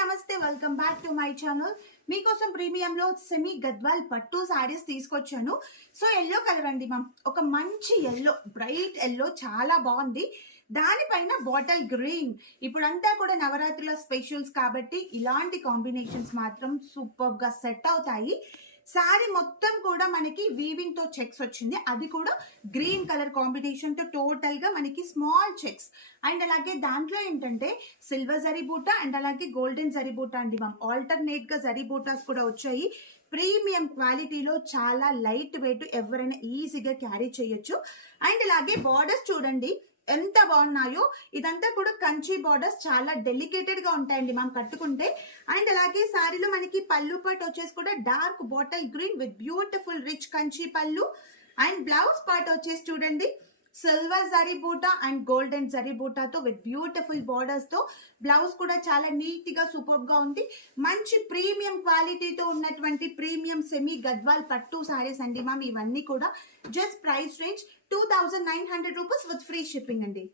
నమస్తే welcome back to my channel. మీకోసం ప్రీమియంలో semi Gadwal పట్టు సారీస్ తీసుకొచ్చాను. సో ఎల్లో కలర్ అండి మ్యామ్, ఒక మంచి ఎల్లో, బ్రైట్ ఎల్లో, చాలా బాగుంది. దానిపైన బాటిల్ గ్రీన్. ఇప్పుడంతా కూడా నవరాత్రుల స్పెషల్స్ కాబట్టి ఇలాంటి కాంబినేషన్స్ మాత్రం సూపర్ గా సెట్ అవుతాయి. సారీ మొత్తం కూడా మనకి వీవింగ్ తో చెక్స్ వచ్చింది, అది కూడా గ్రీన్ కలర్ కాంబినేషన్ తో టోటల్ గా మనకి స్మాల్ చెక్స్. అండ్ అలాగే దాంట్లో ఏంటంటే సిల్వర్ జరీ బూటా అండ్ అలాగే గోల్డెన్ జరీ బూటా అండి మ్యామ్. ఆల్టర్నేట్ గా జరీ బూటాస్ కూడా వచ్చాయి. ప్రీమియం క్వాలిటీలో, చాలా లైట్ వెయిట్, ఎవరైనా ఈజీగా క్యారీ చేయొచ్చు. అండ్ అలాగే బార్డర్స్ చూడండి ఎంత బాగున్నాయో. ఇదంతా కూడా కంచి బార్డర్స్, చాలా డెలికేటెడ్ గా ఉంటాయండి మనం కట్టుకుంటే. అండ్ అలాగే సారీలో మనకి పళ్ళు పార్ట్ వచ్చేసి కూడా dark bottle green with beautiful rich Kanchi పళ్ళు. అండ్ బ్లౌజ్ పార్ట్ వచ్చేసి చూడండి silver zari buta and golden zari బూటాతో విత్ బ్యూటిఫుల్ బార్డర్స్ తో. బ్లౌజ్ కూడా చాలా నీట్ గా సూపర్ గా ఉంది. మంచి ప్రీమియం క్వాలిటీతో ఉన్నటువంటి ప్రీమియం సెమీ గద్వాల్ పట్టు సారీస్ అండి మ్యామ్. ఇవన్నీ కూడా just price range 2900 rupees with free shipping అండి.